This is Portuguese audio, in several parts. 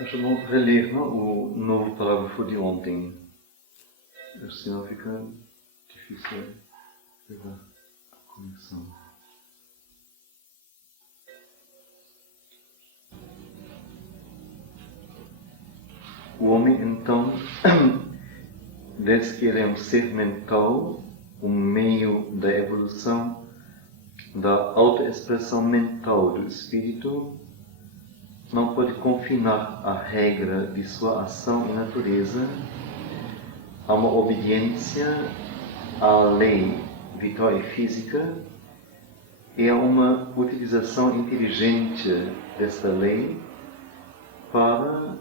Acho bom reler, não, o novo parágrafo de ontem. Senão fica difícil pegar a conexão. O homem, então, desde que ele é um ser mental, um meio da evolução da autoexpressão mental do espírito, não pode confinar a regra de sua ação e natureza a uma obediência à lei vital e física e a uma utilização inteligente desta lei para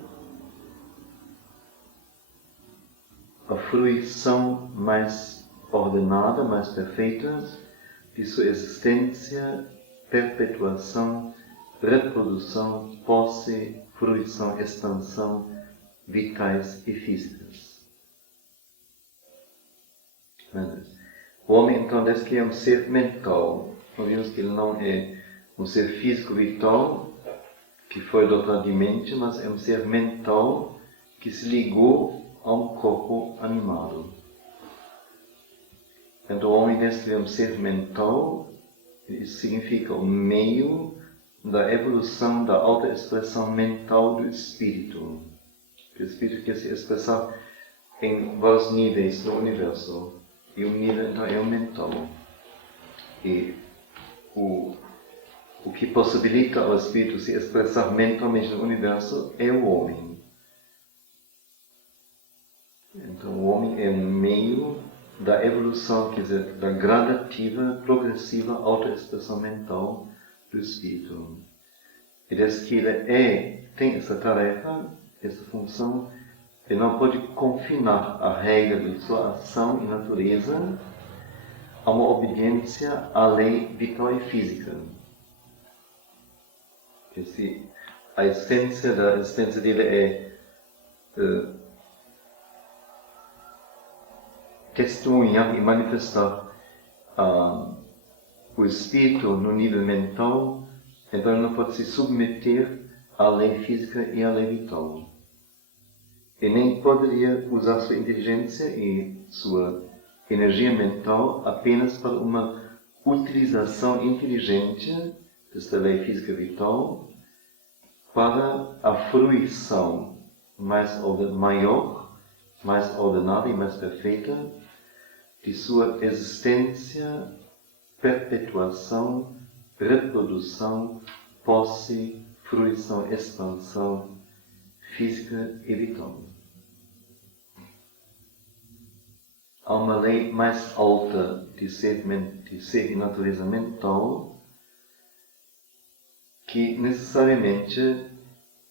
a fruição mais ordenada, mais perfeita de sua existência, perpetuação, reprodução, posse, fruição, expansão, vitais e físicas. O homem, então, desde que é um ser mental, nós vimos que ele não é um ser físico vital, que foi dotado de mente, mas é um ser mental que se ligou a um corpo animado. Então, o homem, desde que é um ser mental, isso significa o meio da evolução da autoexpressão mental do espírito. O espírito quer se expressar em vários níveis no universo. E um nível, então, é o mental. E o que possibilita ao espírito se expressar mentalmente no universo é o homem. Então, o homem é um meio da evolução, quer dizer, da gradativa, progressiva autoexpressão mental do espírito. E desde que ele tem essa tarefa, essa função, ele não pode confinar a regra de sua ação e natureza a uma obediência à lei vital e física. Que se a essência da existência dele é testemunhar e manifestar o espírito no nível mental, então ele não pode se submeter à lei física e à lei vital. E nem poderia usar sua inteligência e sua energia mental apenas para uma utilização inteligente desta lei física vital para a fruição maior, mais ordenada e mais perfeita de sua existência, perpetuação, reprodução, posse, fruição, expansão física e vital. Há uma lei mais alta de ser e natureza mental que necessariamente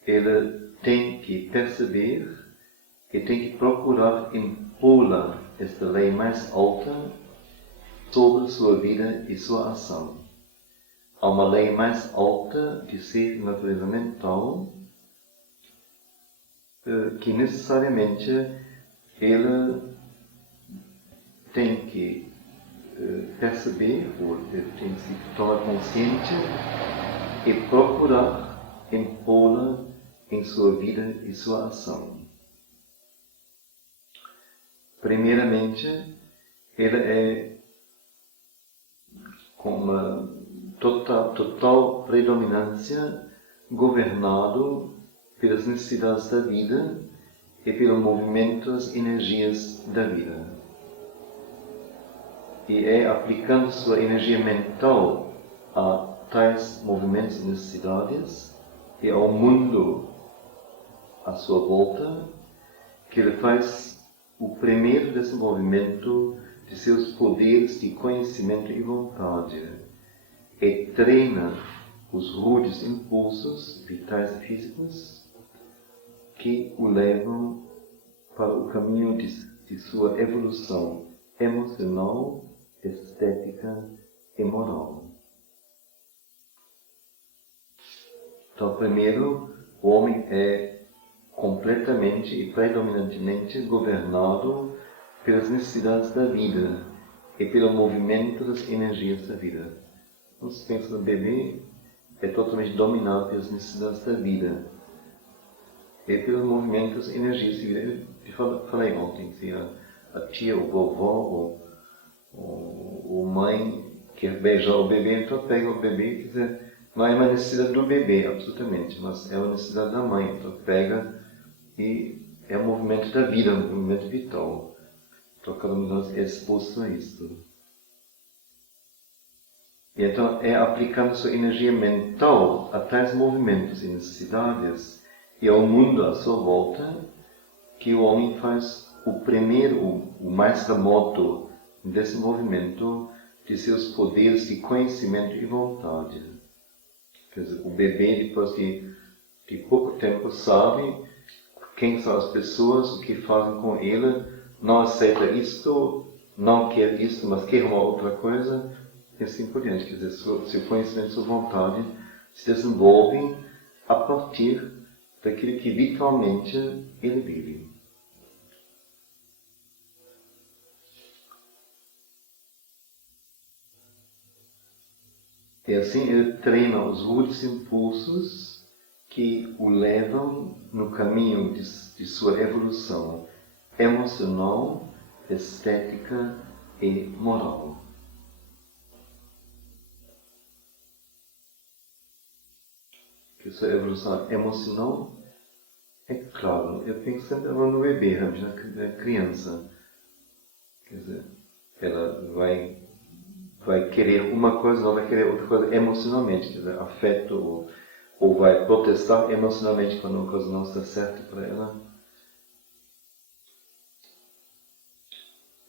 ele tem que perceber e tem que procurar impô-la, esta lei mais alta, sobre sua vida e sua ação. Há uma lei mais alta de ser e natureza mental que necessariamente ele tem que perceber, ou tem que se tornar consciente e procurar impô-la em sua vida e sua ação. Primeiramente, ele é com uma total predominância governado pelas necessidades da vida e pelo movimento das energias da vida. E é aplicando sua energia mental a tais movimentos e necessidades e ao mundo à sua volta que ele faz o primeiro desenvolvimento de seus poderes de conhecimento e vontade e treina os rudes impulsos vitais e físicos que o levam para o caminho de sua evolução emocional, estética e moral. Então, primeiro, o homem é completamente e predominantemente governado pelas necessidades da vida e pelo movimento das energias da vida. Então, se pensa no bebê, é totalmente dominado pelas necessidades da vida. é pelos movimentos, energias de vida. Eu falei ontem, se a tia, o vovó, ou mãe quer beijar o bebê, então pega o bebê, quer dizer, não é uma necessidade do bebê, absolutamente, mas é uma necessidade da mãe, então pega e é um movimento da vida, um movimento vital. Então cada um de nós é exposto a isto. E então é aplicando sua energia mental a tais movimentos e necessidades e ao mundo à sua volta que o homem faz o primeiro, o mais remoto desenvolvimento de seus poderes de conhecimento e vontade. Quer dizer, o bebê, depois de pouco tempo, sabe quem são as pessoas, o que fazem com ele, não aceita isto, não quer isto, mas quer uma outra coisa, e assim por diante. Quer dizer, seu conhecimento, sua vontade se desenvolve a partir daquilo que vitalmente ele vive. E assim ele treina os rudes impulsos que o levam no caminho de sua evolução emocional, estética e moral. Que sua evolução emocional é claro, eu penso sempre no bebê, na criança. Quer dizer, ela vai querer uma coisa, não vai querer outra coisa emocionalmente, quer dizer, afeto, ou vai protestar emocionalmente quando uma coisa não está certa para ela.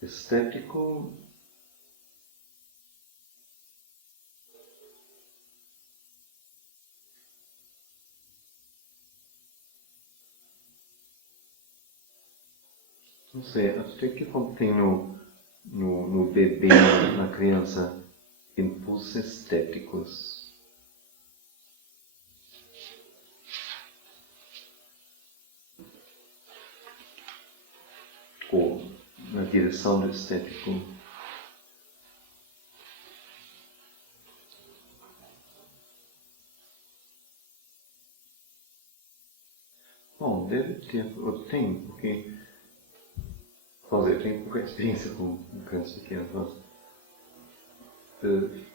Estético, não sei, até que ponto tem no bebê, na criança, impulsos estéticos. Ou na direção do estético. Bom, deve ter, ou tem, porque eu tenho pouca experiência com crianças pequenas,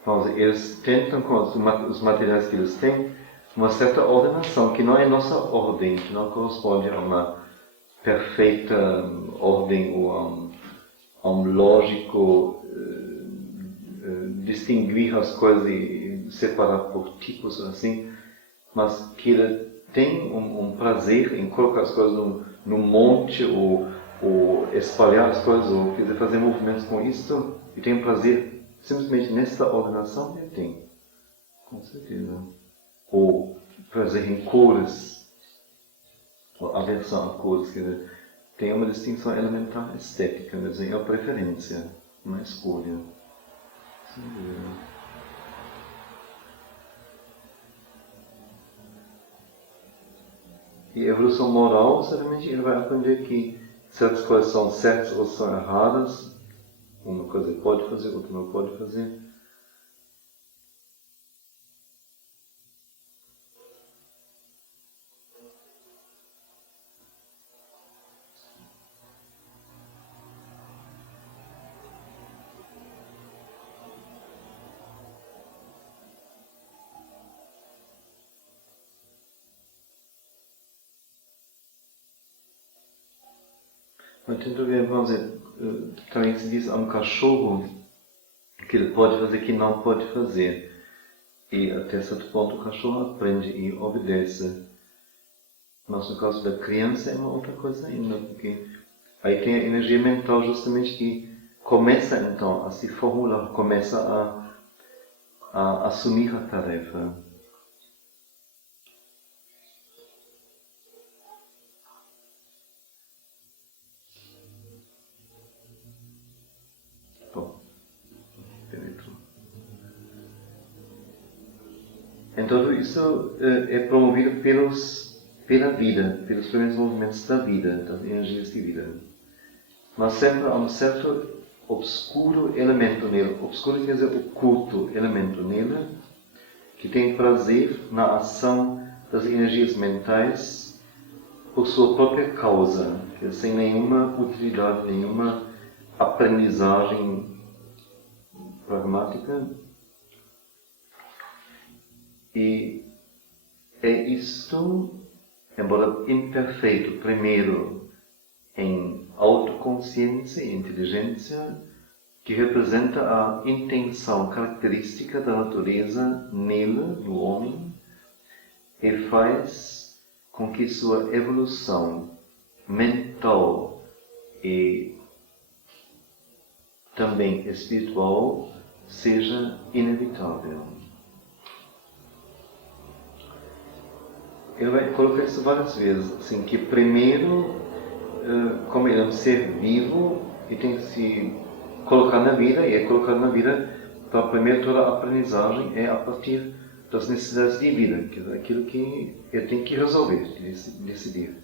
mas eles tentam, com os materiais que eles têm, uma certa ordenação, que não é nossa ordem, que não corresponde a uma perfeita ordem ou a um lógico distinguir as coisas e separar por tipos assim, mas que ele tem um prazer em colocar as coisas num monte ou espalhar as coisas, ou quer dizer, fazer movimentos com isso, e tem prazer simplesmente nesta ordenação, ele tem, com certeza. Ou prazer em cores, ou aversão a cores, quer dizer, tem uma distinção elementar estética, mas é a preferência, uma escolha. E a evolução moral, certamente ele vai aprender que certas coisas são certas ou são erradas, uma coisa ele pode fazer, outra não pode fazer. Mas tento ver, vamos dizer, também se diz a um cachorro que ele pode fazer, que não pode fazer. E até certo ponto o cachorro aprende e obedece. Mas no caso da criança é uma outra coisa ainda, porque aí tem a energia mental justamente que começa então a se formular, começa a assumir a tarefa. Então tudo isso é promovido pela vida, pelos primeiros movimentos da vida, das energias de vida. Mas sempre há um certo obscuro elemento nele, obscuro quer dizer oculto elemento nele, que tem prazer na ação das energias mentais por sua própria causa, que sem nenhuma utilidade, nenhuma aprendizagem pragmática. E é isto, embora imperfeito, primeiro em autoconsciência e inteligência, que representa a intenção característica da natureza nele, no homem, e faz com que sua evolução mental e também espiritual seja inevitável. Ele vai colocar isso várias vezes, assim, que primeiro, como ele é um ser vivo, ele tem que se colocar na vida, e é colocar na vida, então primeiro toda a aprendizagem é a partir das necessidades de vida, que é aquilo que ele tem que resolver, decidir,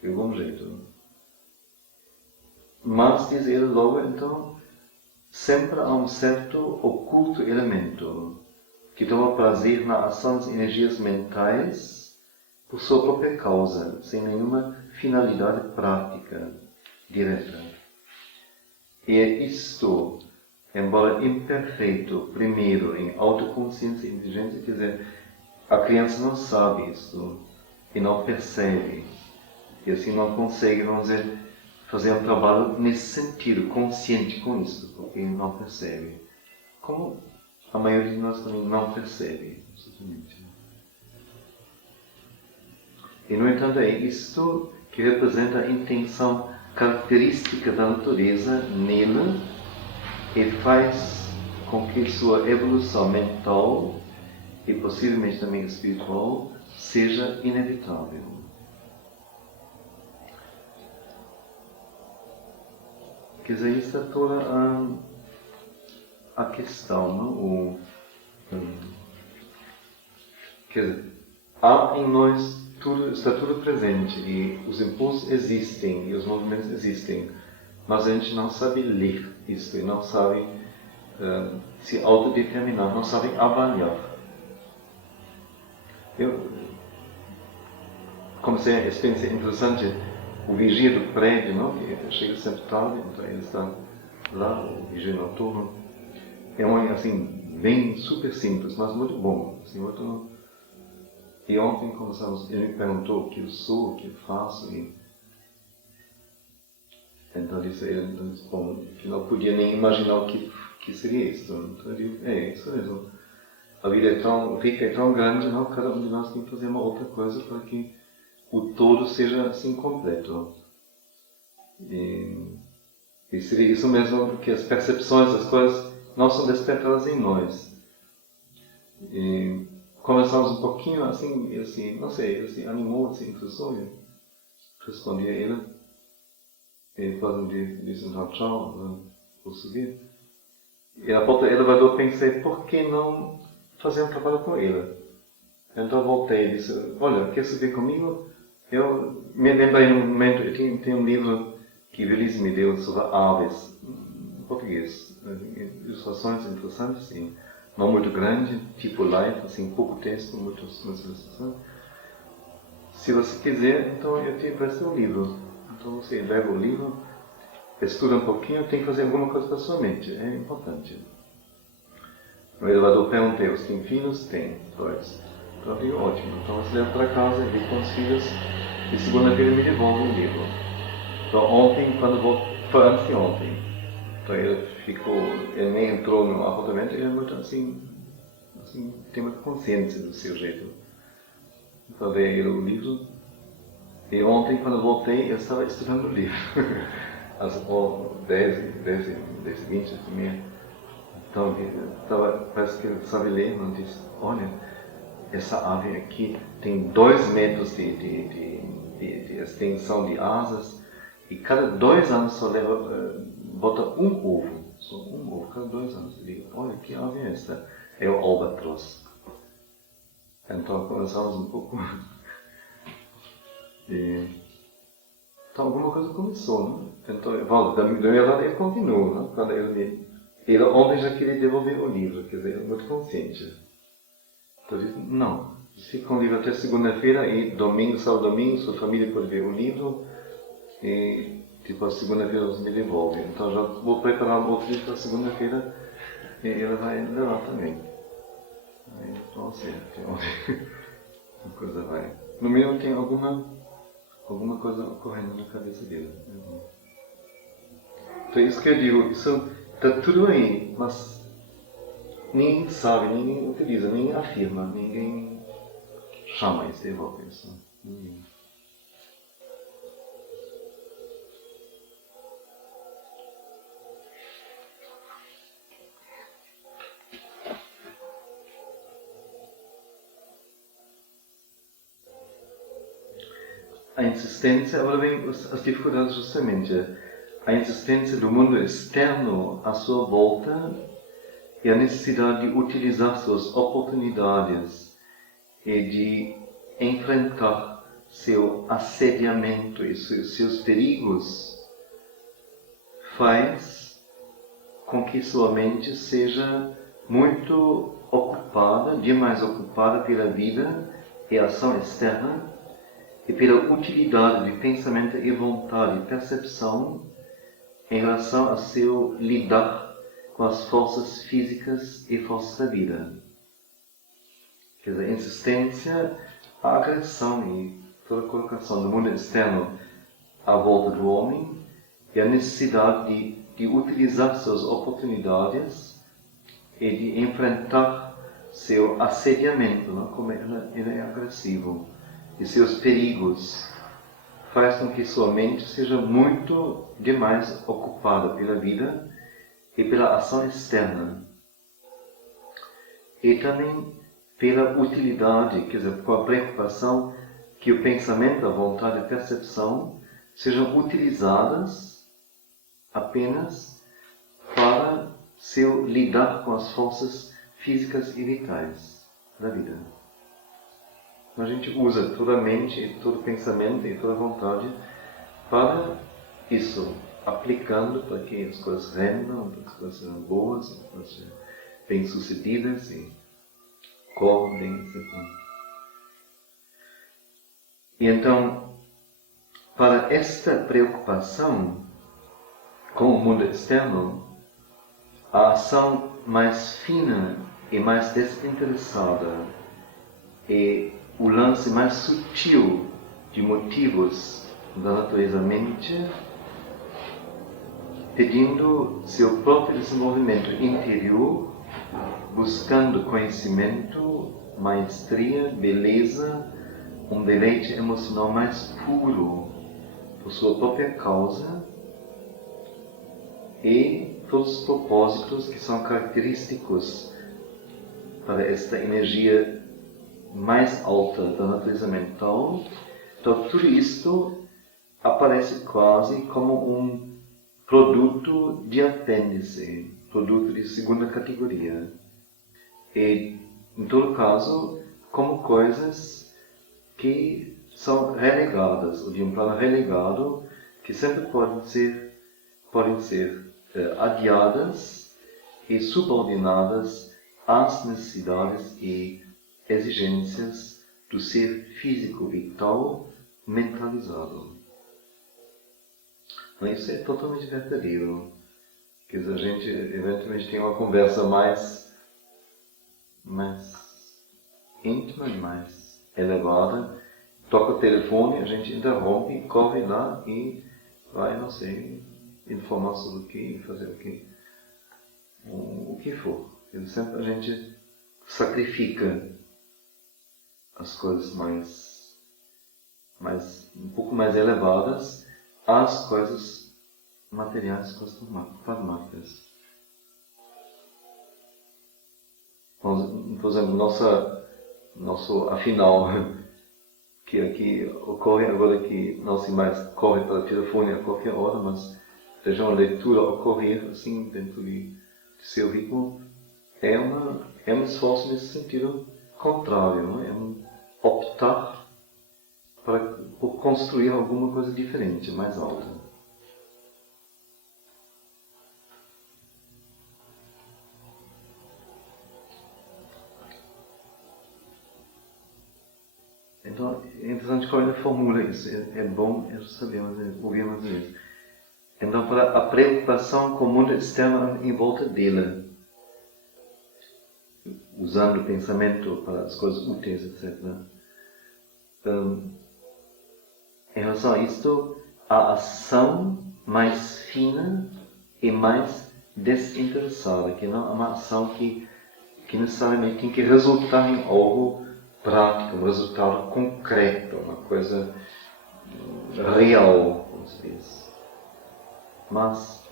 de algum jeito. Mas, diz ele logo, então, sempre há um certo oculto elemento que toma prazer na ação das energias mentais por sua própria causa, sem nenhuma finalidade prática direta. E é isto, embora imperfeito, primeiro em autoconsciência e inteligência, quer dizer, a criança não sabe isto e não percebe, e assim não consegue, vamos dizer, fazer um trabalho nesse sentido, consciente com isso, porque não percebe. Como a maioria de nós também não percebe, absolutamente. E, no entanto, é isto que representa a intenção característica da natureza nele e faz com que sua evolução mental e possivelmente também espiritual seja inevitável. Quer dizer, isso é toda a questão, não? Quer dizer, há em nós está tudo presente e os impulsos existem e os movimentos existem, mas a gente não sabe ler isso e não sabe se autodeterminar, não sabe avaliar. Eu comecei a experiência interessante, o vigia do prédio, não? Que chega sempre tarde, então ele está lá, o vigia noturno. É um assim, bem super simples, mas muito bom. Assim, muito... E ontem conversamos, ele me perguntou o que eu sou, o que eu faço, e então disse ele, bom, que não podia nem imaginar o que seria isso. Então eu digo, é isso mesmo. A vida é tão rica, é tão grande, não? Cada um de nós tem que fazer uma outra coisa para que o todo seja assim completo. E seria isso mesmo, que as percepções das coisas não são despertadas em nós. E conversamos um pouquinho assim, ele assim, não sei, ele se animou, se interessou, eu respondi a ele. E quase me disse então, tchau, vou subir. E na porta do elevador pensei, por que não fazer um trabalho com ele? Então voltei e disse, olha, quer subir comigo? Eu me lembrei num momento, eu tinha um livro que Velise me deu sobre aves, em português, ilustrações interessantes, assim, não muito grande, tipo light, assim, pouco texto, muitas ilustrações. Se você quiser, então eu te empresto um livro. Então você leva o livro, estuda um pouquinho, tem que fazer alguma coisa para a sua mente, é importante. No elevador perguntei, você tem filhos? Tem, 2. Então eu digo, ótimo, então você leva para casa, vê com os filhos, e segunda-feira me devolve o livro. Então ontem, foi antes de ontem, então ele nem entrou no apartamento, ele é muito assim, tem muita consciência do seu jeito. Então dei ele o livro, e ontem, quando eu voltei, eu estava estudando o livro. Às 10h20, meia. Então, parece que ele sabe ler, não disse, olha, essa ave aqui tem 2 metros de extensão de asas, e cada 2 anos só bota um ovo, só um ovo, cada 2 anos. Eu digo, olha, que ave é esta? É o albatros. Então, começamos um pouco... Então alguma coisa começou, não? Então, da minha lado ele continua, não? Quando ele ontem já queria devolver o livro, quer dizer, ele é muito consciente. Então eu disse, não, Fica com o livro até segunda-feira e domingo, sábado, domingo, sua família pode ver o livro e tipo a segunda-feira você me devolve. Então já vou preparar um outro livro para segunda-feira e ele vai levar também. Aí não sei até onde a coisa vai. No mínimo tem alguma coisa ocorrendo na cabeça dele. Então isso que eu digo, isso está tudo aí, mas ninguém sabe, ninguém utiliza, ninguém afirma, ninguém chama isso de evocação. Ninguém. A insistência, agora vem as dificuldades justamente. A insistência do mundo externo à sua volta e a necessidade de utilizar suas oportunidades e de enfrentar seu assediamento e seus perigos faz com que sua mente seja muito ocupada, demais ocupada pela vida e ação externa e pela utilidade de pensamento e vontade e percepção em relação a seu lidar com as forças físicas e forças da vida. Quer dizer, a insistência, a agressão e toda a colocação do mundo externo à volta do homem e a necessidade de utilizar suas oportunidades e de enfrentar seu assediamento, não? Como ele é agressivo, e seus perigos, faz com que sua mente seja muito demais ocupada pela vida e pela ação externa. E também pela utilidade, quer dizer, com a preocupação que o pensamento, a vontade e a percepção sejam utilizadas apenas para seu lidar com as forças físicas e vitais da vida. A gente usa toda a mente, e todo o pensamento e toda a vontade para isso, aplicando para que as coisas rendam, para que as coisas sejam boas, para que as coisas sejam bem-sucedidas e corram bem, etc. E então, para esta preocupação com o mundo externo, a ação mais fina e mais desinteressada e o lance mais sutil de motivos da natureza mente, pedindo seu próprio desenvolvimento interior, buscando conhecimento, maestria, beleza, um deleite emocional mais puro por sua própria causa e todos os propósitos que são característicos para esta energia mais alta da natureza mental. Então, tudo isto aparece quase como um produto de apêndice, produto de segunda categoria. E, em todo caso, como coisas que são relegadas, ou de um plano relegado, que sempre podem ser adiadas e subordinadas às necessidades e exigências do ser físico vital mentalizado. Isso é totalmente verdadeiro. Quer dizer, a gente eventualmente tem uma conversa mais íntima e mais elevada, toca o telefone, a gente interrompe, corre lá e vai, não sei, informar sobre o que, fazer o que for. Quer dizer, sempre a gente sacrifica as coisas um pouco mais elevadas às coisas materiais, coisas pragmáticas. Por exemplo, nosso afinal, que aqui ocorre agora que não se mais corre para o telefone a qualquer hora, mas seja uma leitura ocorrer assim dentro de seu ritmo, é um esforço nesse sentido contrário, não é? É um optar por construir alguma coisa diferente, mais alta. Freud formula isso, é bom ouvirmos isso. Então, para a preocupação com o mundo externo em volta dele, usando o pensamento para as coisas úteis, etc. Em relação a isto, a ação mais fina e mais desinteressada, que não é uma ação que necessariamente tem que resultar em algo prático, um resultado concreto, uma coisa real, como se diz. Mas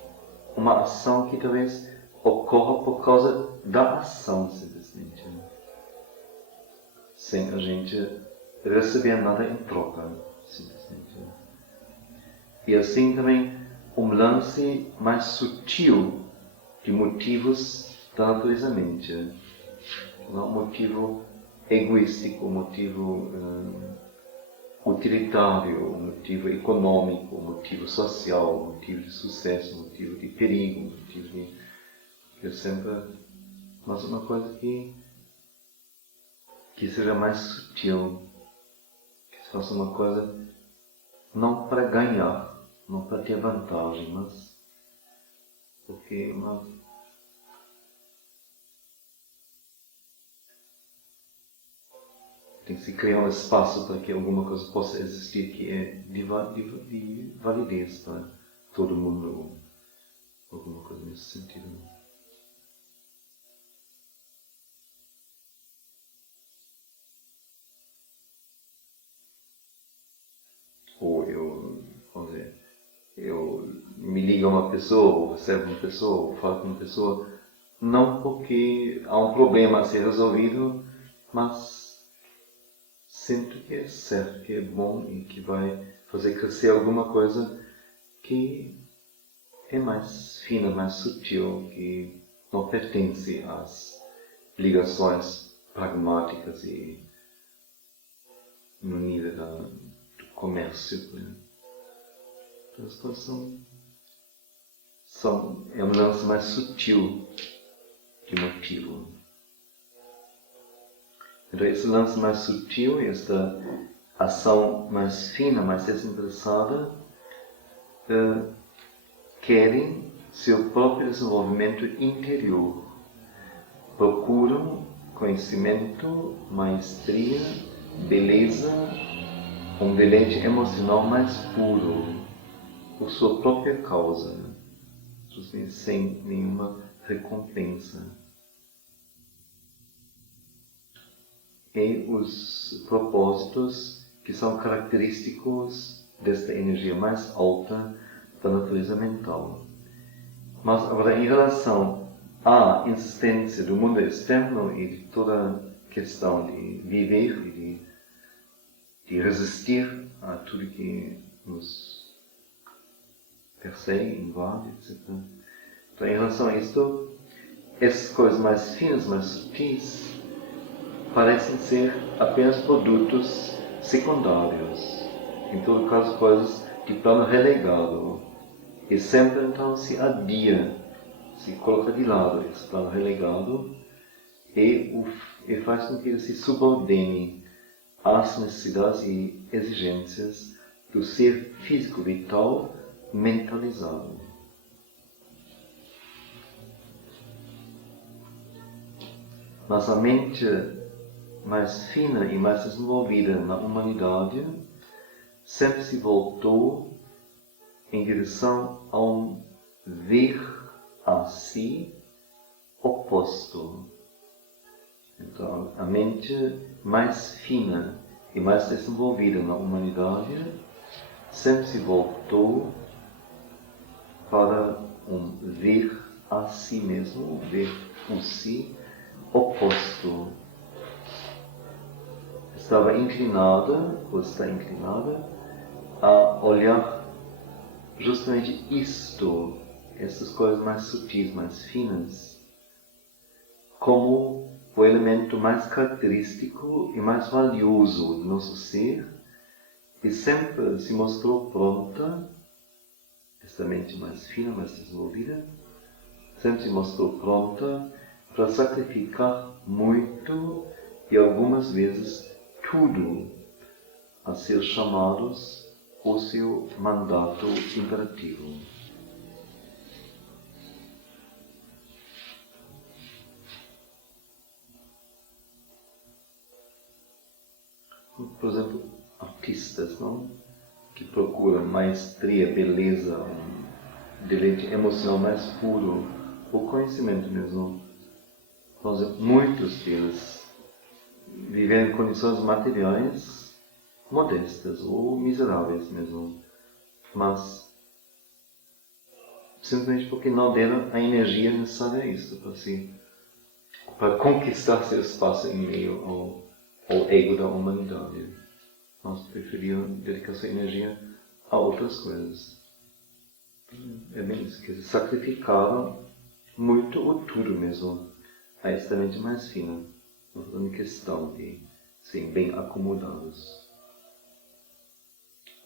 uma ação que talvez ocorra por causa da ação, simplesmente. Sem a gente receber nada em troca, simplesmente. E assim também um lance mais sutil de motivos da natureza mente. Não um motivo egoístico, um motivo utilitário, um motivo econômico, um motivo social, um motivo de sucesso, um motivo de perigo, um motivo de... É sempre mas uma coisa que seja mais sutil, que se faça uma coisa não para ganhar, não para ter vantagem, mas porque tem que se criar um espaço para que alguma coisa possa existir que é de validez para todo mundo, alguma coisa nesse sentido. Ou eu me ligo a uma pessoa, ou recebo uma pessoa, ou falo com uma pessoa, não porque há um problema a ser resolvido, mas sinto que é certo, que é bom e que vai fazer crescer alguma coisa que é mais fina, mais sutil, que não pertence às ligações pragmáticas e no nível do comércio. Então as coisas é um lance mais sutil de motivo. Então esse lance mais sutil, esta ação mais fina, mais desinteressada, querem seu próprio desenvolvimento interior. Procuram conhecimento, maestria, beleza, um deleite emocional mais puro, por sua própria causa, sem nenhuma recompensa. E os propósitos que são característicos desta energia mais alta da natureza mental. Mas agora, em relação à insistência do mundo externo e de toda a questão de viver e de resistir a tudo que nos persegue, invade, etc. Então, em relação a isto, essas coisas mais finas, mais sutis, parecem ser apenas produtos secundários. Em todo caso, coisas de plano relegado. E sempre então se adia, se coloca de lado esse plano relegado e faz com que ele se subordine às necessidades e exigências do ser físico vital mentalizado. Mas a mente mais fina e mais desenvolvida na humanidade sempre se voltou em direção a um ver a si oposto. Então, a mente mais fina e mais desenvolvida na humanidade sempre se voltou para um ver a si mesmo, um ver o si oposto. Estava inclinada, ou está inclinada, a olhar justamente isto, essas coisas mais sutis, mais finas, como o elemento mais característico e mais valioso do nosso ser, e sempre se mostrou pronta, esta mente mais fina, mais desenvolvida, sempre se mostrou pronta para sacrificar muito e algumas vezes tudo a ser chamados ao seu mandato imperativo. Por exemplo, artistas, não? Que procuram maestria, beleza, um deleite emocional mais puro, o conhecimento mesmo. Por exemplo, muitos deles vivem em condições materiais modestas ou miseráveis mesmo, mas simplesmente porque não deram a energia necessária a isso, para conquistar seu espaço em meio ao ego da humanidade. Nós preferiam dedicar sua energia a outras coisas. É bem isso, que sacrificaram muito ou tudo mesmo a esta mente mais fina, em questão de serem bem acomodados.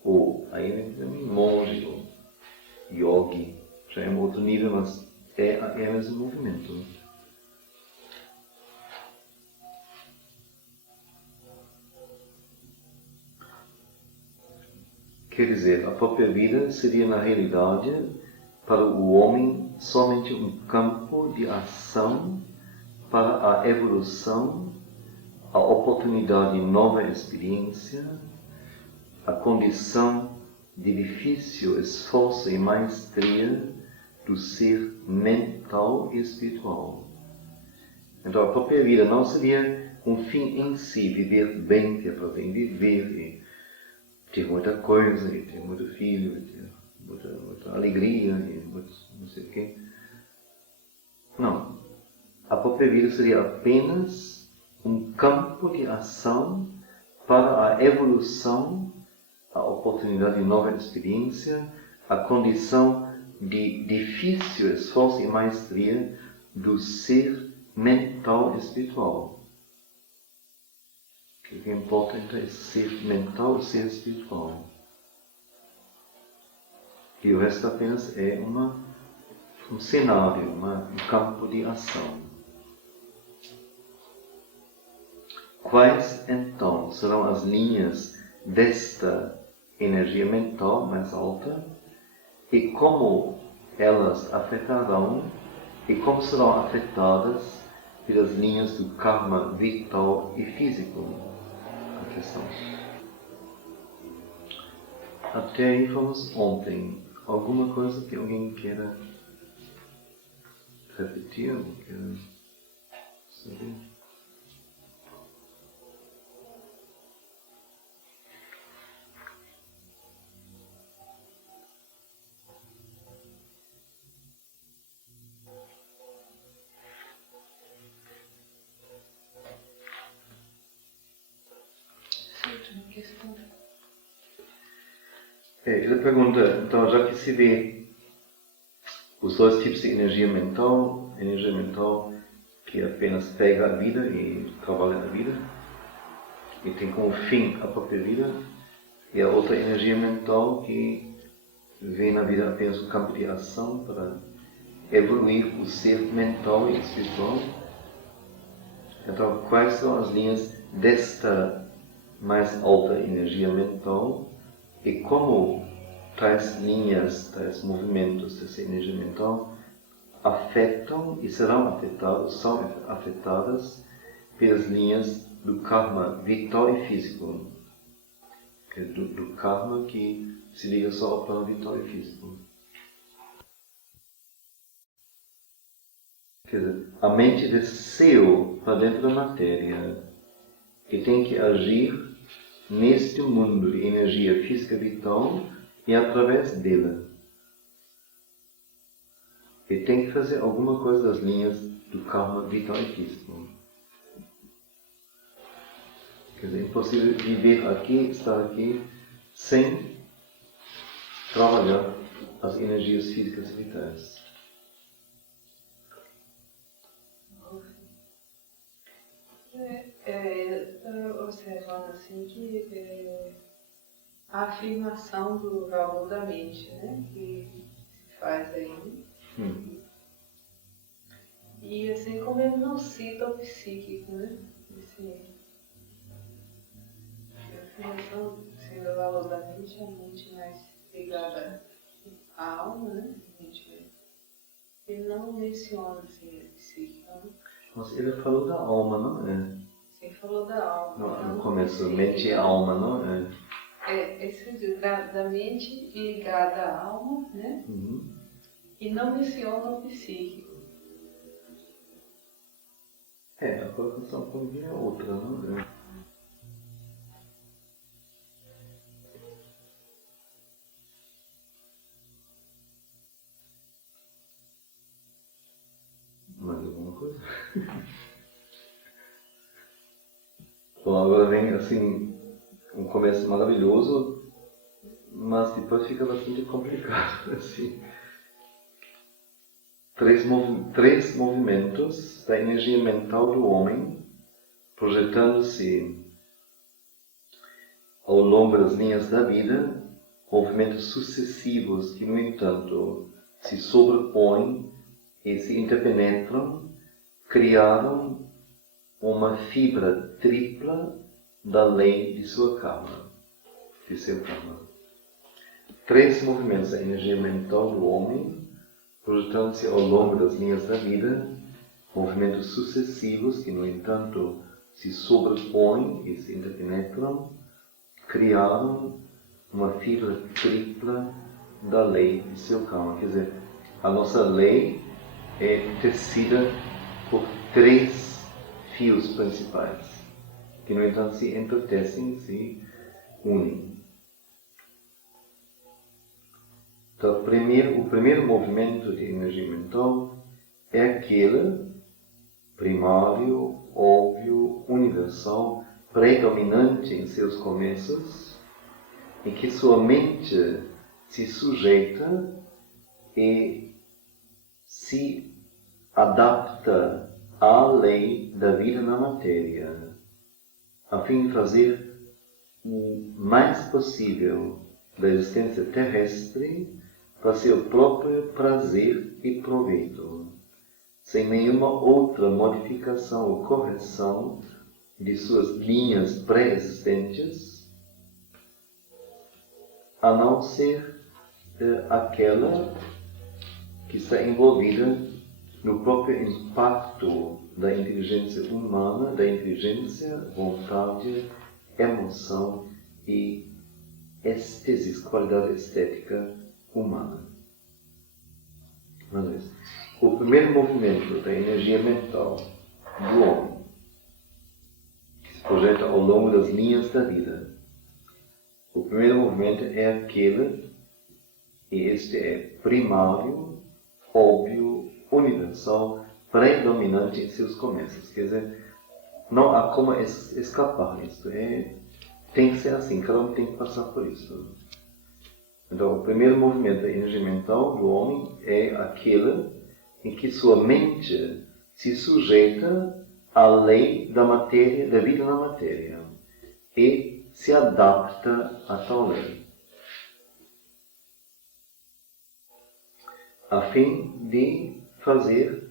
Ou aí monge, ou yogi, já é um outro nível, mas é o mesmo movimento. Quer dizer, a própria vida seria na realidade para o homem somente um campo de ação para a evolução, a oportunidade de nova experiência, a condição de difícil esforço e maestria do ser mental e espiritual. Então a própria vida não seria um fim em si, viver bem, ter prazer em viver, e ter muita coisa, e ter muito filho, e ter muita alegria, e muito não sei o quê. Não. A própria vida seria apenas um campo de ação para a evolução, a oportunidade de nova experiência, a condição de difícil esforço e maestria do ser mental e espiritual. O que importa então é ser mental e ser espiritual. E o resto apenas é um cenário, um campo de ação. Quais então serão as linhas desta energia mental mais alta e como elas afetarão e como serão afetadas pelas linhas do karma vital e físico? A questão. Até aí fomos ontem. Alguma coisa que alguém queira repetir? Ou queira saber? Ele pergunta, então, já que se vê os dois tipos de energia mental que apenas pega a vida e trabalha a vida, e tem como fim a própria vida, e a outra energia mental que vê na vida apenas um campo de ação para evoluir o ser mental e espiritual. Então, quais são as linhas desta mais alta energia mental e como tais linhas, tais movimentos dessa energia mental afetam e serão afetados, são afetadas pelas linhas do karma vital e físico, do karma que se liga só ao plano vital e físico. Quer dizer, a mente desceu para dentro da matéria e tem que agir neste mundo de energia física vital e através dela. E tem que fazer alguma coisa das linhas do karma vital e físico. Quer dizer, é impossível viver aqui, estar aqui, sem trabalhar as energias físicas e vitais. Observando assim que a afirmação do valor da mente, né, que se faz aí. E assim como ele não cita o psíquico, né? A afirmação sendo o valor da mente, a mente mais ligada à alma, né? Ele não menciona assim, a psíquica. Mas ele falou da alma, não é? Sim, falou da alma. No começo, mente e alma, não é? Esse da mente ligada à alma, né? Uhum. E não menciona o psíquico. A colocação convém é outra, não é? Mais alguma coisa? Bom, agora vem assim um começo maravilhoso, mas depois fica bastante complicado. Assim. Três movimentos da energia mental do homem, projetando-se ao longo das linhas da vida, movimentos sucessivos que, no entanto, se sobrepõem e se interpenetram, criaram uma fibra tripla da lei de sua karma, de seu karma. Três movimentos da energia mental do homem, projetando-se ao longo das linhas da vida, movimentos sucessivos que, no entanto, se sobrepõem e se interpenetram, criaram uma fibra tripla da lei de seu karma. Quer dizer, a nossa lei é tecida por três fios principais, que, no entanto, se entretecem e se unem. Então, o primeiro movimento de energia mental é aquele primário, óbvio, universal, predominante em seus começos, em que sua mente se sujeita e se adapta à lei da vida na matéria, a fim de fazer o mais possível da existência terrestre para seu próprio prazer e proveito, sem nenhuma outra modificação ou correção de suas linhas pré-existentes, a não ser aquela que está envolvida no próprio impacto da inteligência humana, da inteligência, vontade, emoção e estesis, qualidade estética humana. Mas o primeiro movimento da energia mental do homem, que se projeta ao longo das linhas da vida, o primeiro movimento é aquele, e este é primário, óbvio, universal, predominante em seus começos. Quer dizer, não há como escapar disso. Tem que ser assim, cada um tem que passar por isso. Então, o primeiro movimento da energia mental do homem é aquele em que sua mente se sujeita à lei da matéria, da vida na matéria, e se adapta a tal lei, a fim de fazer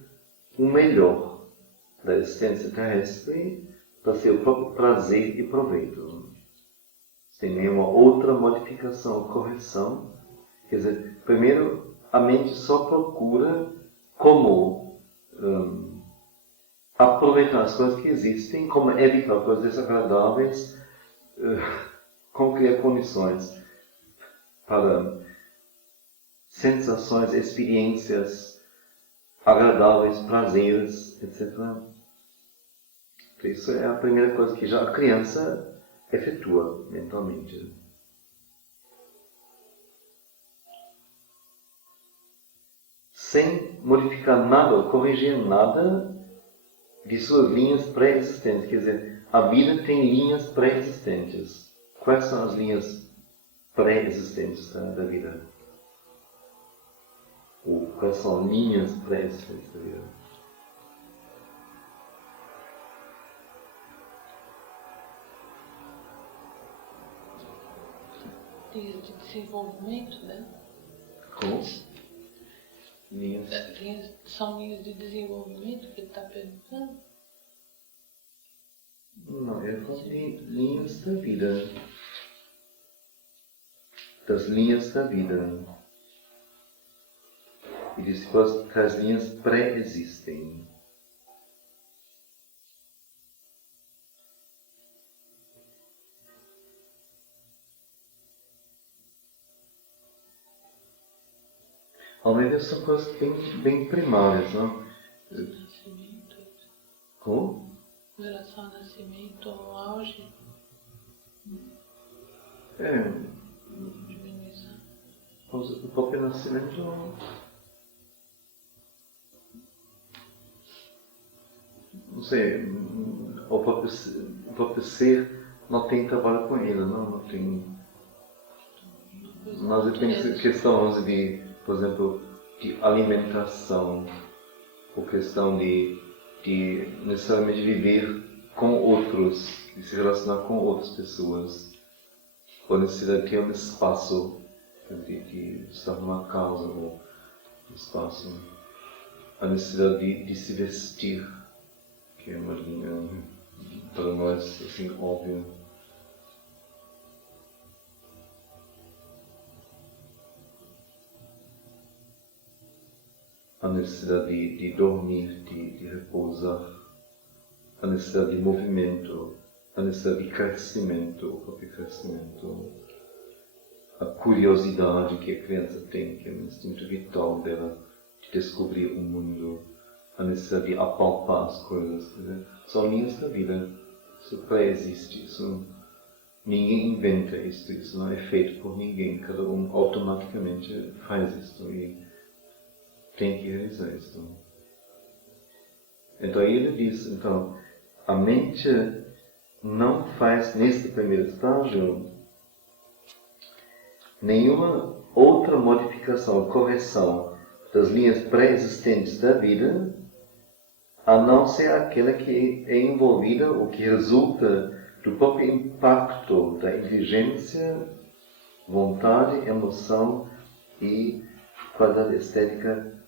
o melhor da existência terrestre para seu próprio prazer e proveito, sem nenhuma outra modificação ou correção. Quer dizer, primeiro a mente só procura como aproveitar as coisas que existem, como evitar coisas desagradáveis, como criar condições para sensações, experiências agradáveis, prazeres, etc. Isso é a primeira coisa que já a criança efetua mentalmente. Sem modificar nada ou corrigir nada de suas linhas pré-existentes. Quer dizer, a vida tem linhas pré-existentes. Quais são as linhas pré-existentes da vida? Ou quais são linhas pré-existentes da vida? Linhas de desenvolvimento, né? Como? Linhas. São linhas de desenvolvimento que ele está perguntando? Não, ele fala de linhas da vida. das linhas da vida. E depois que as linhas pré-existem. Ao menos são coisas bem primárias, não? Nascimento. Como? Em relação ao nascimento, ao auge, diminuição. O próprio nascimento não sei, o próprio ser não tem trabalho com ele, não tem. Mas eu penso que questão de, por exemplo, de alimentação, ou questão de necessariamente viver com outros, de se relacionar com outras pessoas, ou necessidade de ter um espaço, de estar numa casa ou um espaço, a necessidade de se vestir, que é uma linha para nós assim óbvia. A necessidade de dormir, de repousar, a necessidade de movimento, a necessidade de crescimento, o próprio crescimento, a curiosidade que a criança tem, que é um instinto vital dela, de descobrir o mundo, a necessidade de apalpar as coisas. Quer dizer, são linhas da vida, isso pré-existe, ninguém inventa isso não é feito por ninguém, cada um automaticamente faz isso e tem que realizar isso. Então ele diz, a mente não faz neste primeiro estágio nenhuma outra modificação, correção das linhas pré-existentes da vida, a não ser aquela que é envolvida ou que resulta do próprio impacto da inteligência, vontade, emoção e qualidade estética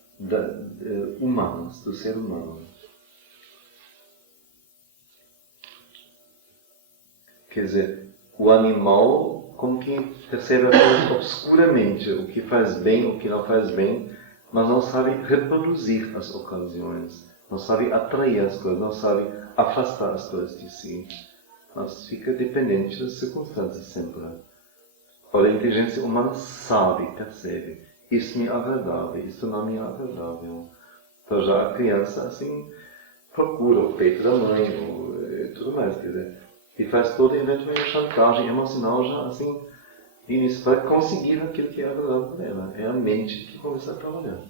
humanas, do ser humano. Quer dizer, o animal como que percebe a coisa obscuramente, o que faz bem, o que não faz bem, mas não sabe reproduzir as ocasiões, não sabe atrair as coisas, não sabe afastar as coisas de si, mas fica dependente das circunstâncias sempre. Ora, a inteligência humana sabe, percebe, isso me é agradável, isso não me é agradável. Então já a criança assim procura o peito da mãe, ou tudo mais, quer dizer, e faz toda eventualmente uma chantagem emocional já assim, de início, para conseguir aquilo que é agradável dela. É a mente que começa a trabalhar.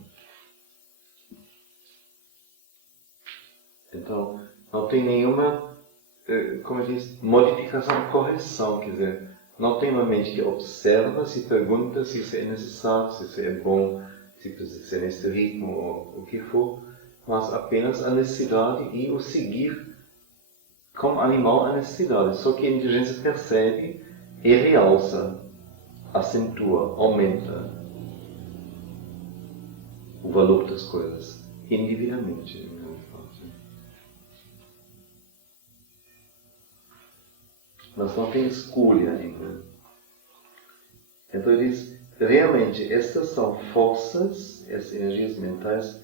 Então, não tem nenhuma, como eu disse, modificação, correção, quer dizer, não tem uma mente que observa, se pergunta se isso é necessário, se isso é bom, se precisa ser nesse ritmo ou o que for, mas apenas a necessidade e o seguir como animal a necessidade. Só que a inteligência percebe e realça, acentua, aumenta o valor das coisas, individualmente. Mas não tem escolha ainda. Então ele diz, realmente, estas são forças, essas energias mentais,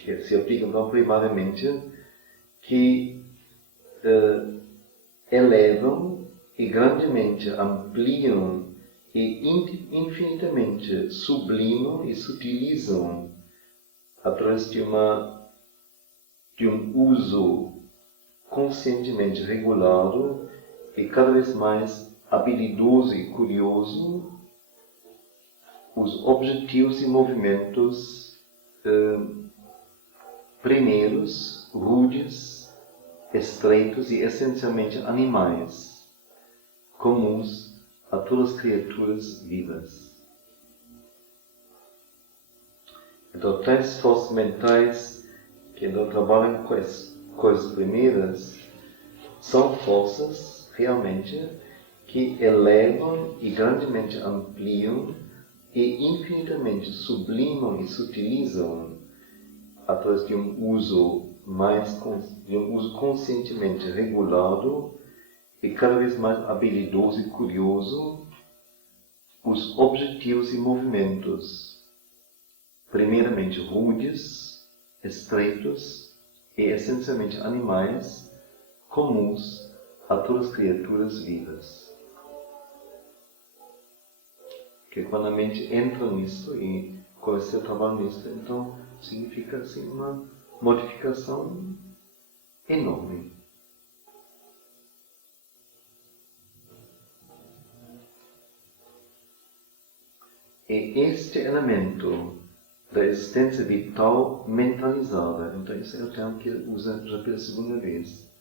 que se aplicam não primariamente, que elevam e grandemente ampliam e infinitamente sublimam e sutilizam através de um uso conscientemente regulado e cada vez mais habilidoso e curioso os objetivos e movimentos primeiros, rudes, estreitos e essencialmente animais, comuns a todas as criaturas vivas. Então, tais forças mentais que não trabalham com as coisas primeiras são forças realmente que elevam e grandemente ampliam e infinitamente sublimam e sutilizam através de um uso conscientemente regulado e cada vez mais habilidoso e curioso os objetivos e movimentos, primeiramente rudes, estreitos e essencialmente animais, comuns a todas as criaturas vivas. Que quando a mente entra nisso e começa a trabalhar nisso, então significa assim uma modificação enorme. E este elemento da existência vital mentalizada, então esse é o termo que ele usa já pela segunda vez.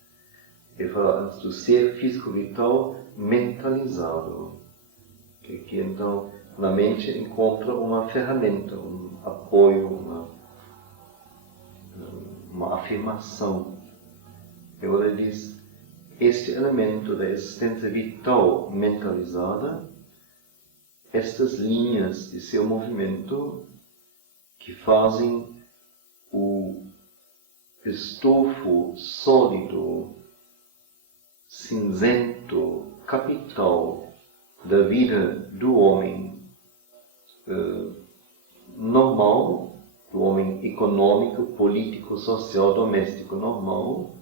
Ele fala antes do ser físico vital mentalizado. Que então na mente encontra uma ferramenta, um apoio, uma afirmação. Agora ele diz, este elemento da existência vital mentalizada, estas linhas de seu movimento que fazem o estofo sólido, cinzento, capital da vida do homem normal, do homem econômico, político, social, doméstico normal,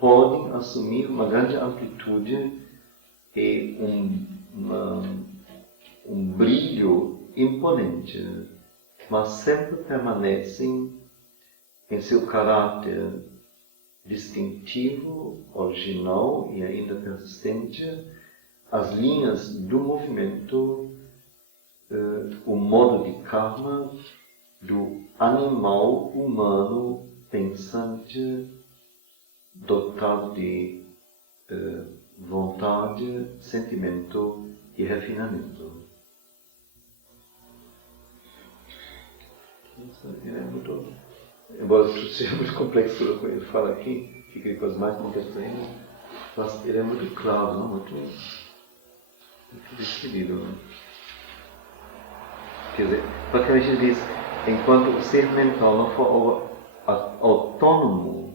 podem assumir uma grande amplitude e um brilho imponente, mas sempre permanecem em seu caráter distintivo, original e ainda persistente, as linhas do movimento, o modo de karma do animal humano pensante, dotado de vontade, sentimento e refinamento. Embora tudo seja muito complexo o que ele fala aqui, fica coisas mais complexas ainda, mas ele é muito claro, não? Muito decidido. Não? Quer dizer, praticamente ele diz, enquanto o ser mental não for autônomo,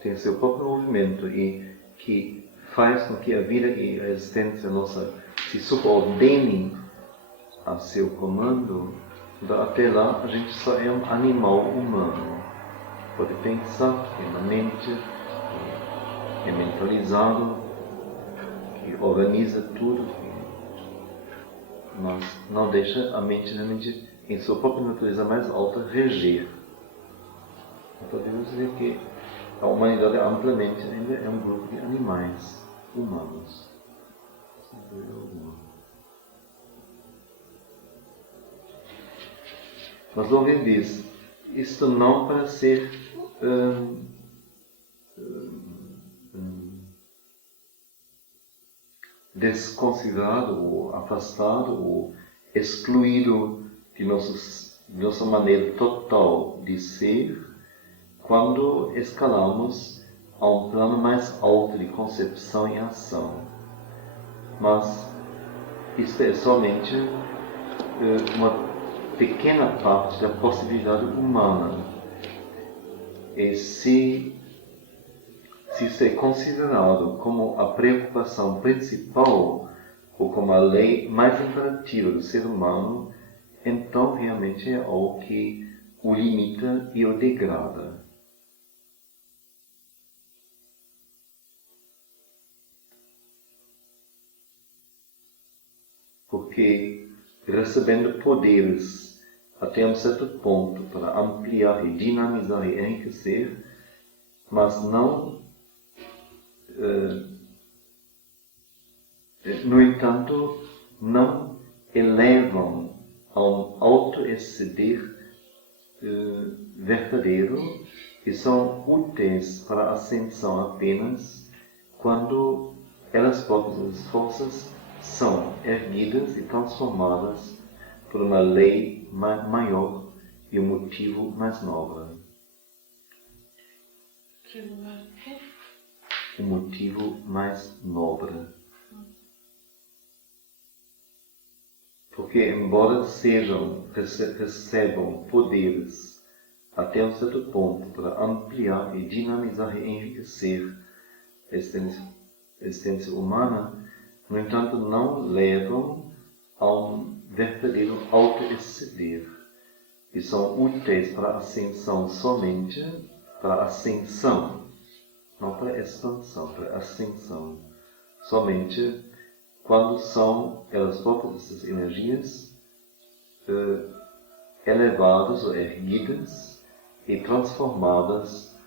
tem seu próprio movimento e que faz com que a vida e a existência nossa se subordinem a seu comando, até lá a gente só é um animal humano. Pode pensar, é na mente, é mentalizado, que organiza tudo, mas não deixa a mente realmente, em sua própria natureza mais alta, reger. Podemos dizer que a humanidade amplamente ainda é um grupo de animais humanos. Sem dúvida alguma. Mas logo ele diz, isto não para ser desconsiderado ou afastado ou excluído de nossa maneira total de ser quando escalamos a um plano mais alto de concepção e ação. Mas isto é somente uma pequena parte da possibilidade humana. E se isso é considerado como a preocupação principal ou como a lei mais imperativa do ser humano, então realmente é algo que o limita e o degrada. Porque recebendo poderes até um certo ponto para ampliar e dinamizar e enriquecer, mas não, no entanto, não elevam a um auto-exceder verdadeiro e são úteis para a ascensão apenas quando elas próprias, as forças, são erguidas e transformadas por uma lei maior e um motivo mais nobre. Um motivo mais nobre. Porque, embora recebam poderes até um certo ponto para ampliar e dinamizar e enriquecer a existência humana, no entanto, não levam há um verdadeiro auto-exceder e são úteis para a ascensão somente, para a ascensão, não para a expansão, para a ascensão, somente quando são elas próprias, essas energias, elevadas ou erguidas e transformadas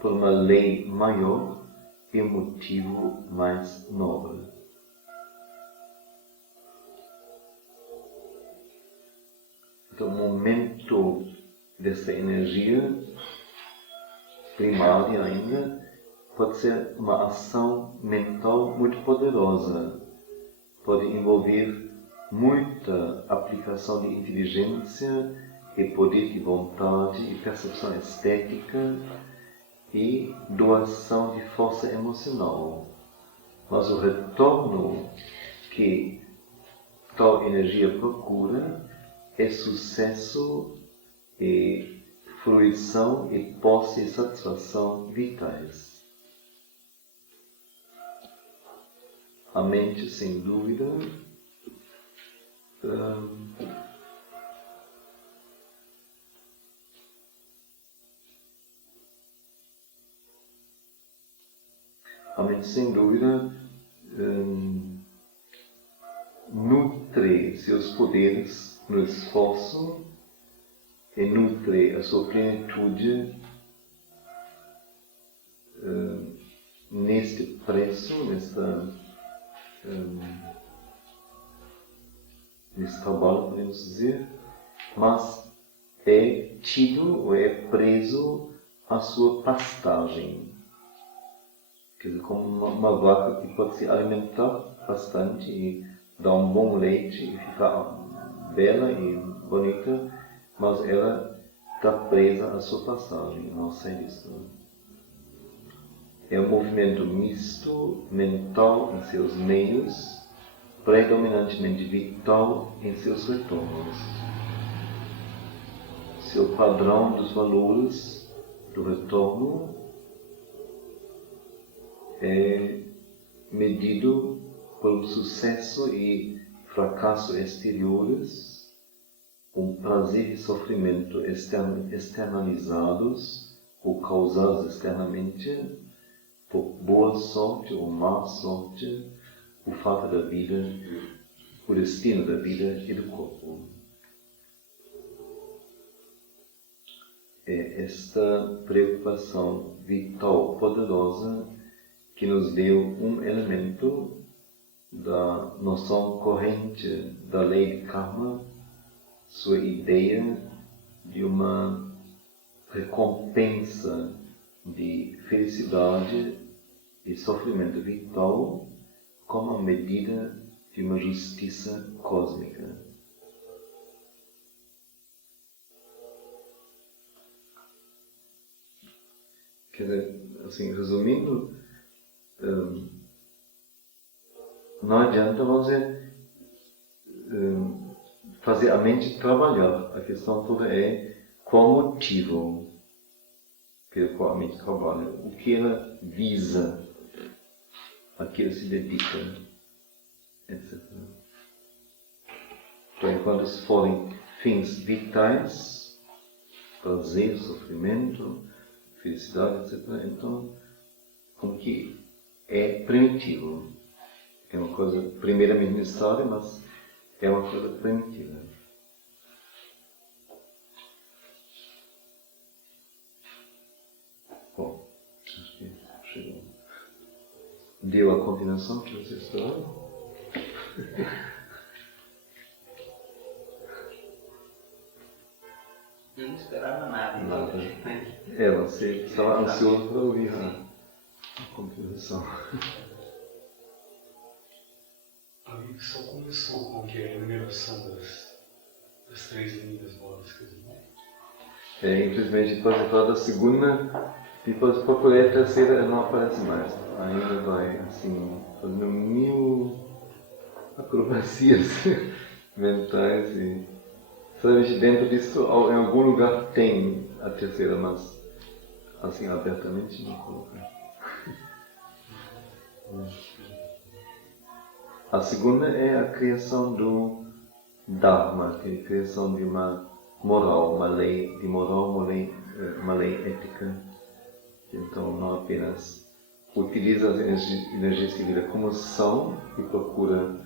por uma lei maior e um motivo mais nobre. Então, o momento dessa energia primária ainda pode ser uma ação mental muito poderosa. Pode envolver muita aplicação de inteligência e poder de vontade e percepção estética e doação de força emocional. Mas o retorno que tal energia procura é sucesso e fruição e posse e satisfação vitais. A mente, sem dúvida, nutre seus poderes no esforço e nutre a sua plenitude neste preço, nesse trabalho, podemos dizer, mas é tido ou é preso à sua pastagem. Quer dizer, como uma vaca que pode se alimentar bastante e dar um bom leite e ficar bela e bonita, mas ela está presa à sua pastagem, não sai disso. É um movimento misto, mental em seus meios, predominantemente vital em seus retornos. Seu padrão dos valores do retorno é medido pelo sucesso e fracasso exteriores, prazer e sofrimento externalizados ou causados externamente, por boa sorte ou má sorte, o fato da vida, o destino da vida e do corpo. É esta preocupação vital, poderosa, que nos deu um elemento da noção corrente da lei de karma, sua ideia de uma recompensa de felicidade e sofrimento vital como a medida de uma justiça cósmica. Quer dizer, assim, resumindo, não adianta você fazer a mente trabalhar. A questão toda é qual motivo pelo qual a mente trabalha, o que ela visa, a que ela se dedica, etc. Então, quando forem fins vitais, prazer, sofrimento, felicidade, etc., então, como que é primitivo. É uma coisa primeiramente necessária, mas é uma coisa primitiva. Bom, acho que chegou. Deu a continuação que você esperou? Eu não esperava nada. Nada. Você estava ansioso para ouvir a continuação. A vida só começou com que a enumeração das três linhas básicas, né? Infelizmente, depois de falar da segunda, depois procurei a terceira, ela não aparece mais. Ainda vai, assim, fazendo 1000 acrobacias mentais e, sabe, dentro disso, em algum lugar tem a terceira, mas, assim, abertamente não coloquei. A segunda é a criação do Dharma, que é a criação de uma moral, uma lei de moral, uma lei ética. Então não apenas utiliza as energias de vida como são e procura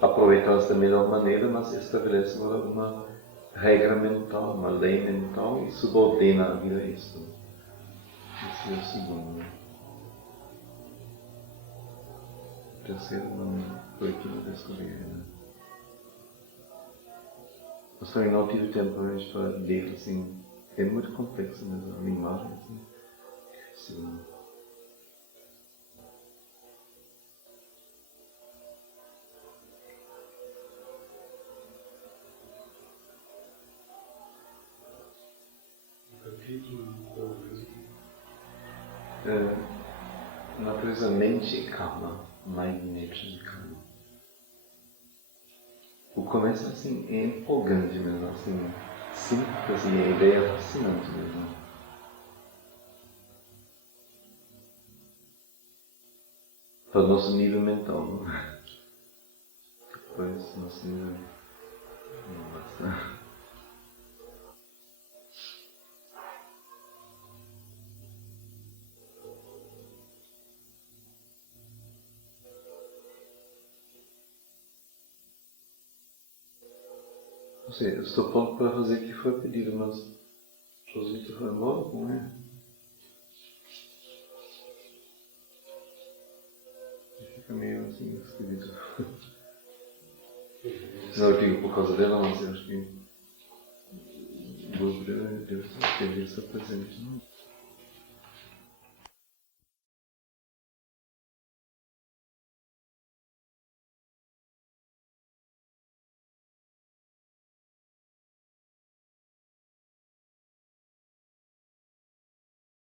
aproveitá-las da melhor maneira, mas estabelece uma regra mental, uma lei mental e subordena a vida a isso. Esse é o segundo. O terceiro não foi que eu descobri, né? Mas também não tive tempo para ler, assim, é muito complexo mesmo, a linguagem, assim. Sim. Natureza, mente e karma. Mind, nature e karma. O começo assim, é empolgante mesmo, assim, simples, assim, a ideia é fascinante mesmo. Para o nosso nível mental, não? Depois, nosso nível não basta. Não sei, eu estou pronto para fazer o que foi pedido, mas Josito foi embora, não é? Fica meio assim, esquisito. Não, eu digo por causa dela, mas eu acho que o Deus deveria estar presente, não?